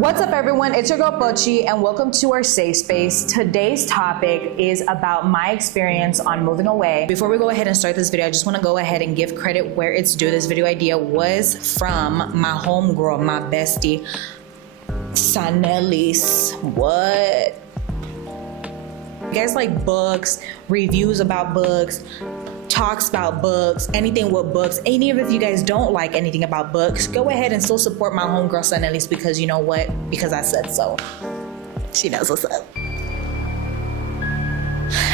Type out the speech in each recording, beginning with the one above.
What's up everyone, it's your girl Pochiii and welcome to our safe space. Today's topic is about my experience on moving away. Before we go ahead and start this video, I just want to go ahead and give credit where it's due. This video idea was from my homegirl, my bestie, Sanelis. What? You guys like books, reviews about books, talks about books, anything with books. And even if you guys don't like anything about books, go ahead and still support my homegirl Sanelis, because you know what? Because I said so. She knows what's up.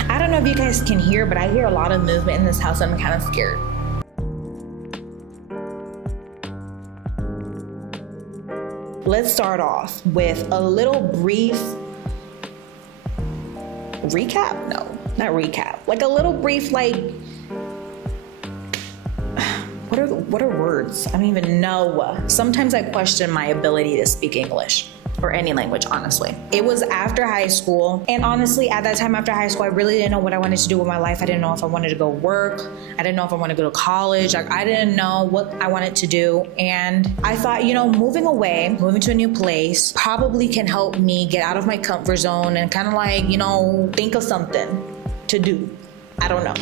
I don't know if you guys can hear, but I hear a lot of movement in this house and I'm kind of scared. Let's start off with a little brief recap. No, not recap. Like a little brief, like, what are words? I don't even know. Sometimes I question my ability to speak English or any language, honestly. It was after high school, and honestly, at that time after high school, I really didn't know what I wanted to do with my life. I didn't know if I wanted to go work. I didn't know if I wanted to go to college. Like, I didn't know what I wanted to do, and I thought, you know, moving away, moving to a new place probably can help me get out of my comfort zone and kind of like, you know, think of something to do. I don't know.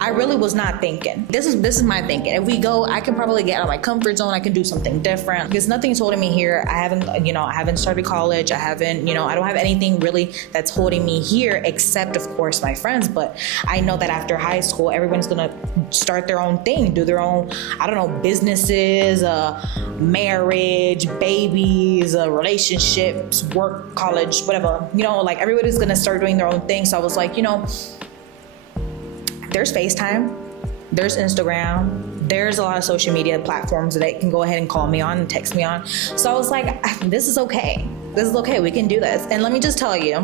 I really was not thinking. This is my thinking. If we go, I can probably get out of my comfort zone. I can do something different. Because nothing's holding me here. I haven't started college. I don't have anything really that's holding me here except, of course, my friends. But I know that after high school, everyone's gonna start their own thing, do their own, I don't know, businesses, marriage, babies, relationships, work, college, whatever. You know, like everybody's gonna start doing their own thing. So I was like, you know, there's FaceTime, there's Instagram, there's a lot of social media platforms that they can go ahead and call me on and text me on. So I was like, this is okay. This is okay, we can do this. And let me just tell you,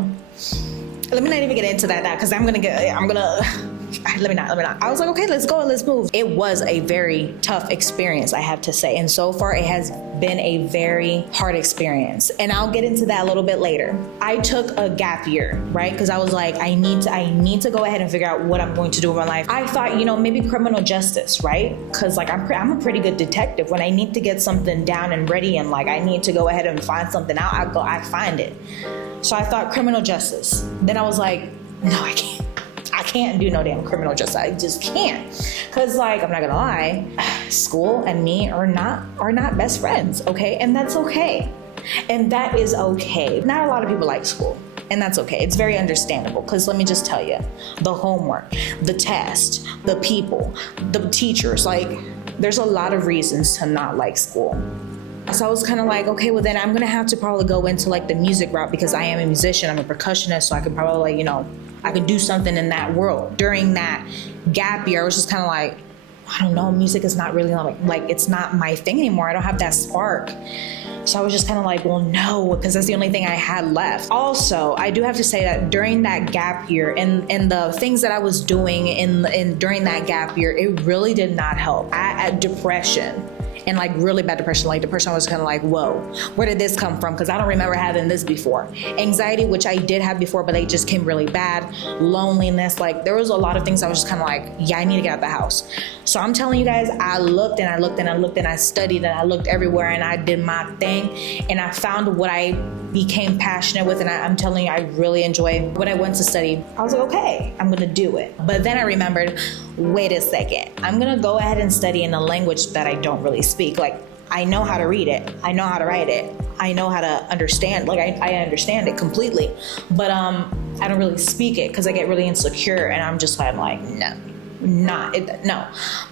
let me not even get into that because let me not. I was like, okay, let's go, let's move. It was a very tough experience, I have to say. And so far it has been a very hard experience. And I'll get into that a little bit later. I took a gap year, right? Because I was like, I need to go ahead and figure out what I'm going to do with my life. I thought, you know, maybe criminal justice, right? Because like I'm a pretty good detective. When I need to get something down and ready and like I need to go ahead and find something out, I find it. So I thought criminal justice. Then I was like, no, I can't do no damn criminal justice. I just can't. Cause like, I'm not gonna lie, school and me are not best friends, okay? And that's okay. And that is okay. Not a lot of people like school, and that's okay. It's very understandable, because let me just tell you, the homework, the test, the people, the teachers, like there's a lot of reasons to not like school. So I was kind of like, okay, well then I'm gonna have to probably go into like the music route, because I am a musician, I'm a percussionist, so I could probably like, you know, I could do something in that world. During that gap year, I was just kind of like, I don't know, music is not really like it's not my thing anymore. I don't have that spark. So I was just kind of like, well, no, because that's the only thing I had left. Also, I do have to say that during that gap year and the things that I was doing during that gap year, it really did not help. I had depression. And like really bad depression. Like depression, I was kind of like, whoa, where did this come from? Because I don't remember having this before. Anxiety, which I did have before, but they just came really bad. Loneliness, like there was a lot of things I was just kind of like, yeah, I need to get out of the house. So I'm telling you guys, I looked and I looked and I looked and I studied and I looked everywhere and I did my thing and I found what I became passionate with, and I'm telling you, I really enjoy what I went to study. I was like, okay, I'm gonna do it. But then I remembered, wait a second, I'm gonna go ahead and study in a language that I don't really speak. Like, I know how to read it, I know how to write it, I know how to understand, like I understand it completely, but I don't really speak it because I get really insecure, and I'm just like, no.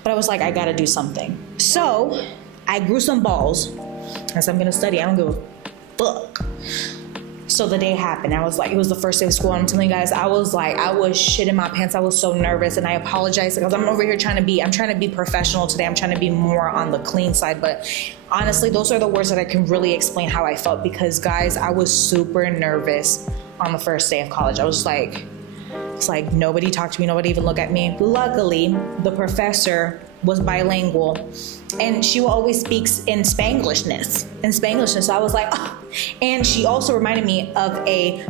But I was like, I gotta do something. So I grew some balls. I said, I'm gonna study, I don't give a fuck. So the day happened. I was like, it was the first day of school. I'm telling you guys, I was shitting my pants. I was so nervous, and I apologize because I'm over here trying to be professional today. I'm trying to be more on the clean side. But honestly, those are the words that I can really explain how I felt, because guys, I was super nervous on the first day of college. I was like, it's like nobody talked to me, nobody even looked at me. Luckily, the professor was bilingual, and she always speaks in Spanglishness. So I was like, oh. And she also reminded me of a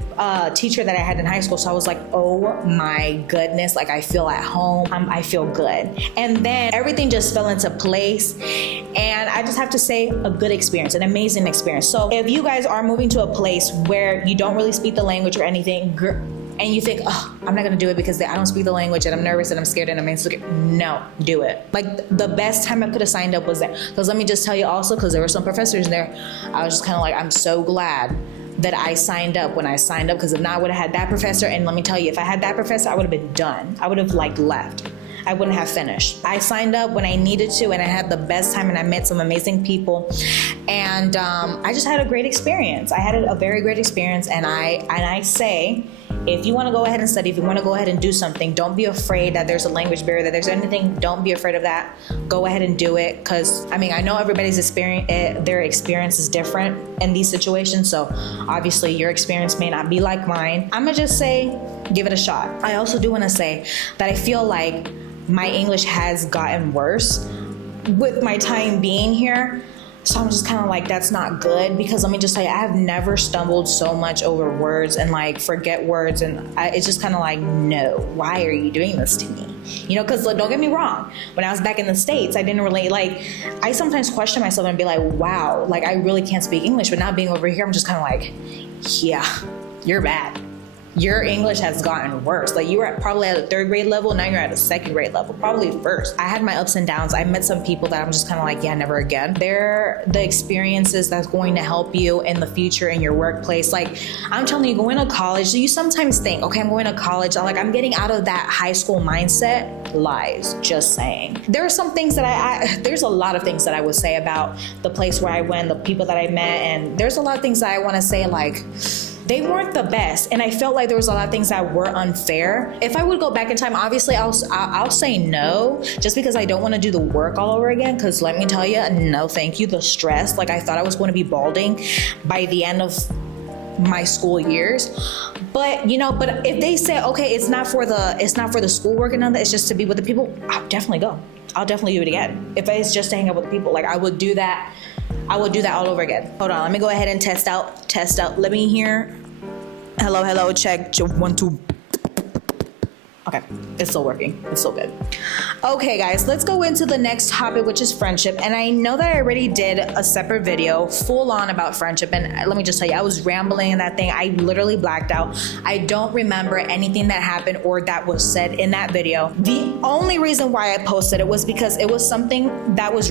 teacher that I had in high school. So I was like, oh my goodness, like I feel at home. I feel good. And then everything just fell into place. And I just have to say, a good experience, an amazing experience. So if you guys are moving to a place where you don't really speak the language or anything, and you think, oh, I'm not gonna do it because I don't speak the language and I'm nervous and I'm scared and I'm insecure. No, do it. Like the best time I could have signed up was there. Because let me just tell you also, because there were some professors there, I was just kind of like, I'm so glad that I signed up when I signed up, because if not, I would have had that professor. And let me tell you, if I had that professor, I would have been done. I would have left. I wouldn't have finished. I signed up when I needed to, and I had the best time, and I met some amazing people, and I just had a great experience. I had a very great experience, and I say, if you want to go ahead and study, if you want to go ahead and do something, don't be afraid that there's a language barrier, that there's anything. Don't be afraid of that. Go ahead and do it, because I mean, I know everybody's experience, their experience is different in these situations. So obviously, your experience may not be like mine. I'm gonna just say, give it a shot. I also do want to say that I feel like my English has gotten worse with my time being here. So I'm just kind of like, that's not good, because let me just tell you, I have never stumbled so much over words and like forget words, and it's just kind of like, no, why are you doing this to me? You know, because don't get me wrong, when I was back in the States, I didn't really I sometimes question myself and be like, wow, like I really can't speak English. But now being over here, I'm just kind of like, yeah, you're bad. Your English has gotten worse. Like you were probably at a 3rd grade level, now you're at a 2nd grade level, probably 1st. I had my ups and downs. I met some people that I'm just kind of like, yeah, never again. They're the experiences that's going to help you in the future in your workplace. Like I'm telling you, going to college, you sometimes think, okay, I'm going to college, I'm getting out of that high school mindset. Lies, just saying. There are some things that there's a lot of things that I would say about the place where I went, the people that I met, and there's a lot of things that I want to say, like, they weren't the best, and I felt like there was a lot of things that were unfair. If I would go back in time, obviously I'll say no, just because I don't want to do the work all over again, because let me tell you, no thank you. The stress, like I thought I was going to be balding by the end of my school years. But but if they say, okay, it's not for the schoolwork and all that, it's just to be with the people, I'll definitely go. I'll definitely do it again. If it's just to hang out with the people, like I would do that all over again. Hold on, let me go ahead and test out. Let me hear. Hello, check 1 2. Okay, it's still working. It's still good. Okay, guys, let's go into the next topic, which is friendship. And I know that I already did a separate video full on about friendship. And let me just tell you, I was rambling in that thing. I literally blacked out. I don't remember anything that happened or that was said in that video. The only reason why I posted it was because it was something that was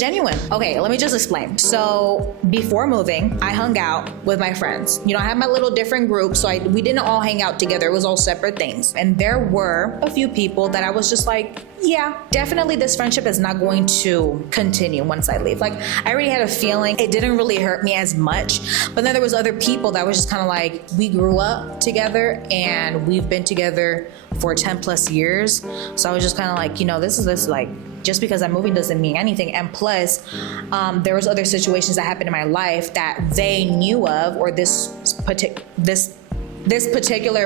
genuine. Okay, let me just explain. So before moving, I hung out with my friends. I had my little different groups, so we didn't all hang out together. It was all separate things. And there were a few people that I was just like, yeah, definitely this friendship is not going to continue once I leave. Like I already had a feeling. It didn't really hurt me as much. But then there was other people that was just kind of like, we grew up together and we've been together for 10 plus years. So I was just kind of like, this is like, just because I'm moving doesn't mean anything. And plus, there was other situations that happened in my life that they knew of, or this particular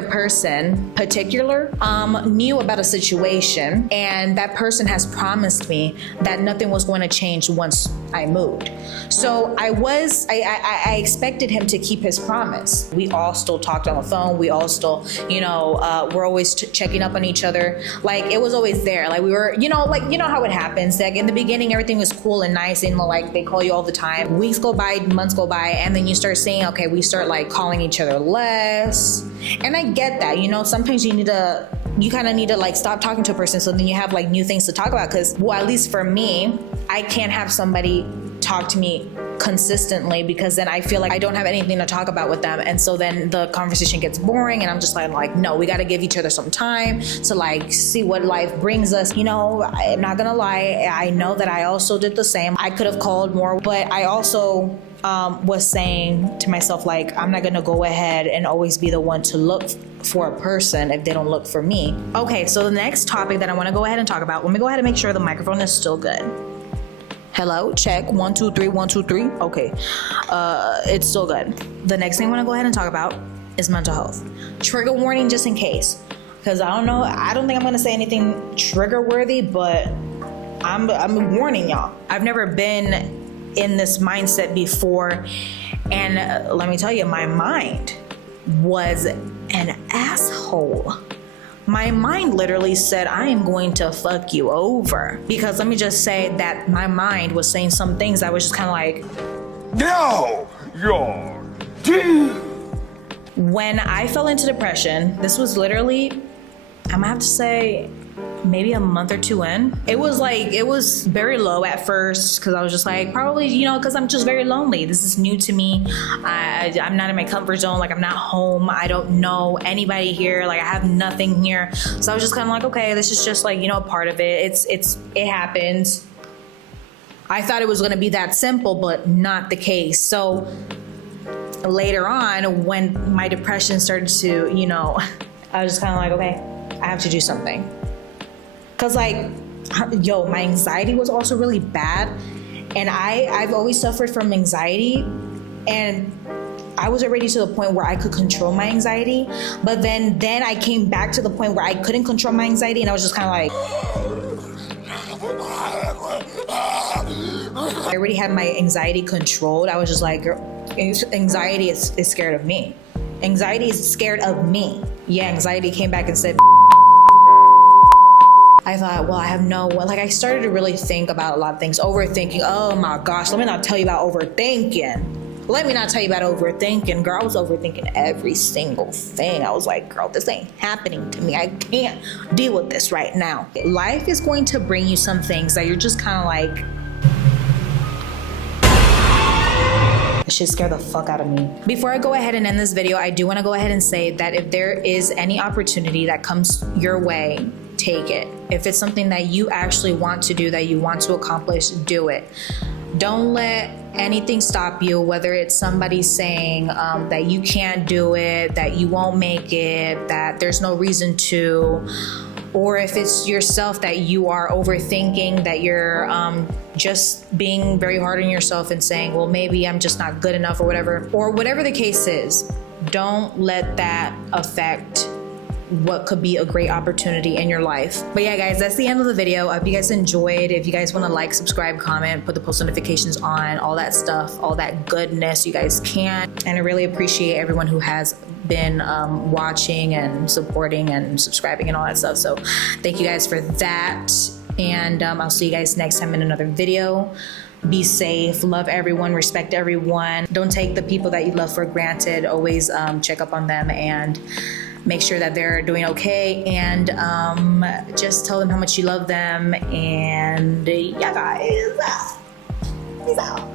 person knew about a situation, and that person has promised me that nothing was going to change once I moved. So I expected him to keep his promise. We all still talked on the phone. We all still, we're always checking up on each other. Like it was always there. Like we were, how it happens. Like in the beginning, everything was cool and nice, and like they call you all the time. Weeks go by, months go by, and then you start seeing, okay, we start like calling each other less. And I get that, sometimes you kind of need to like stop talking to a person, so then you have like new things to talk about. Because, well, at least for me, I can't have somebody talk to me consistently, because then I feel like I don't have anything to talk about with them. And so then the conversation gets boring, and I'm just like, no, we got to give each other some time to like see what life brings us. I'm not gonna lie, I know that I also did the same. I could have called more, but I also was saying to myself, like, I'm not gonna go ahead and always be the one to look for a person if they don't look for me. Okay, so the next topic that I want to go ahead and talk about, let me go ahead and make sure the microphone is still good. Hello, check 1 2 3 1 2 3. Okay, it's still good. The next thing I want to go ahead and talk about is mental health. Trigger warning, just in case, because I don't think I'm gonna say anything trigger worthy, but I'm warning y'all. I've never been in this mindset before. And let me tell you, my mind was an asshole. My mind literally said, I am going to fuck you over. Because let me just say that my mind was saying some things that was just kind of like, no, you're dead. When I fell into depression, this was literally, I'm gonna have to say, maybe a month or two in. It was very low at first because I was just like, probably, because I'm just very lonely. This is new to me. I'm not in my comfort zone. Like, I'm not home. I don't know anybody here. Like, I have nothing here. So I was just kind of like, okay, this is just like, a part of it. It happens. I thought it was going to be that simple, but not the case. So later on, when my depression started to, I was just kind of like, okay, I have to do something. Cause my anxiety was also really bad. And I've always suffered from anxiety, and I was already to the point where I could control my anxiety. But then I came back to the point where I couldn't control my anxiety, and I was just kind of like, I already had my anxiety controlled. I was just like, girl, anxiety is scared of me. Anxiety is scared of me. Yeah, anxiety came back and said, I thought, well, I started to really think about a lot of things. Overthinking, oh my gosh, let me not tell you about overthinking. Girl, I was overthinking every single thing. I was like, girl, this ain't happening to me. I can't deal with this right now. Life is going to bring you some things that you're just kind of like, that shit scared the fuck out of me. Before I go ahead and end this video, I do want to go ahead and say that if there is any opportunity that comes your way, take it. If it's something that you actually want to do, that you want to accomplish, do it. Don't let anything stop you, whether it's somebody saying that you can't do it, that you won't make it, that there's no reason to, or if it's yourself that you are overthinking, that you're just being very hard on yourself and saying, well, maybe I'm just not good enough or whatever the case is. Don't let that affect what could be a great opportunity in your life. But yeah, guys, that's the end of the video. I hope you guys enjoyed. If you guys want to like, subscribe, comment, put the post notifications on, all that stuff, all that goodness, you guys can. And I really appreciate everyone who has been watching and supporting and subscribing and all that stuff. So thank you guys for that. And I'll see you guys next time in another video. Be safe, love everyone, respect everyone. Don't take the people that you love for granted. Always check up on them and make sure that they're doing okay, and just tell them how much you love them. And yeah, guys, peace out.